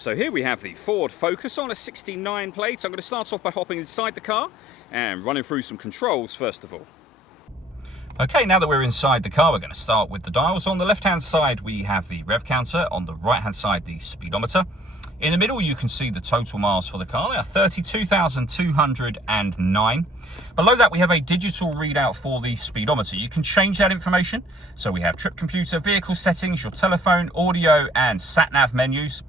So here we have the Ford Focus on a 69 plate. I'm going to start off by hopping inside the car and running through some controls first of all. Okay, now that we're inside the car, we're going to start with the dials. On the left-hand side, we have the rev counter. On the right-hand side, the speedometer. In the middle, you can see the total miles for the car. They are 32,209. Below that, we have a digital readout for the speedometer. You can change that information. So we have trip computer, vehicle settings, your telephone, audio, and sat-nav menus.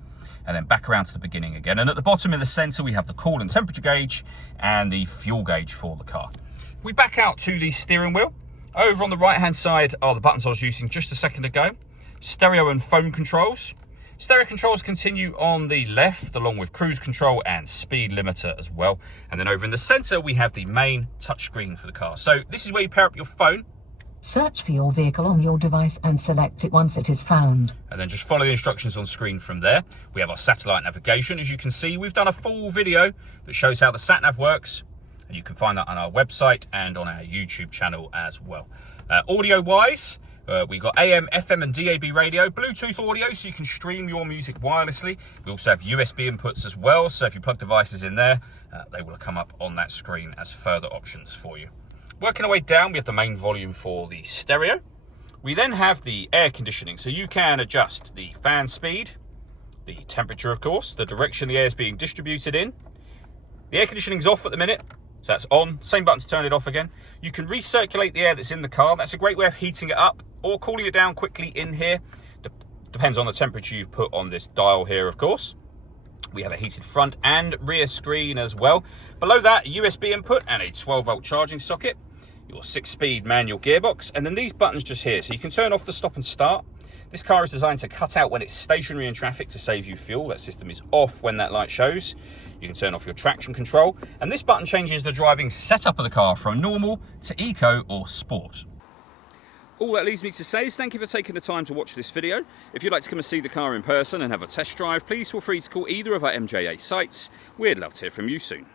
And then back around to the beginning again. And at the bottom in the center, we have the coolant temperature gauge and the fuel gauge for the car. If we back out to the steering wheel, over on the right-hand side are the buttons I was using just a second ago. Stereo and phone controls. Stereo controls continue on the left, along with cruise control and speed limiter as well. And then over in the center, we have the main touchscreen for the car. So this is where you pair up your phone. Search for your vehicle on your device and select it once it is found. And then just follow the instructions on screen from there. We have our satellite navigation. As you can see, we've done a full video that shows how the sat-nav works. And you can find that on our website and on our YouTube channel as well. Audio-wise, we've got AM, FM and DAB radio, Bluetooth audio so you can stream your music wirelessly. We also have USB inputs as well, so if you plug devices in there, they will come up on that screen as further options for you. Working our way down, we have the main volume for the stereo. We then have the air conditioning, so you can adjust the fan speed, the temperature of course, the direction the air is being distributed in. The air conditioning is off at the minute. So that's on, same button to turn it off again. You can recirculate the air that's in the car. That's a great way of heating it up or cooling it down quickly in here. Depends on the temperature you've put on this dial here, of course. We have a heated front and rear screen as well. Below that, a USB input and a 12-volt charging socket. Your 6-speed manual gearbox. And then these buttons just here. So you can turn off the stop and start. This car is designed to cut out when it's stationary in traffic to save you fuel. That system is off when that light shows. You can turn off your traction control. And this button changes the driving setup of the car from normal to eco or sport. All that leaves me to say is thank you for taking the time to watch this video. If you'd like to come and see the car in person and have a test drive, please feel free to call either of our MJA sites. We'd love to hear from you soon.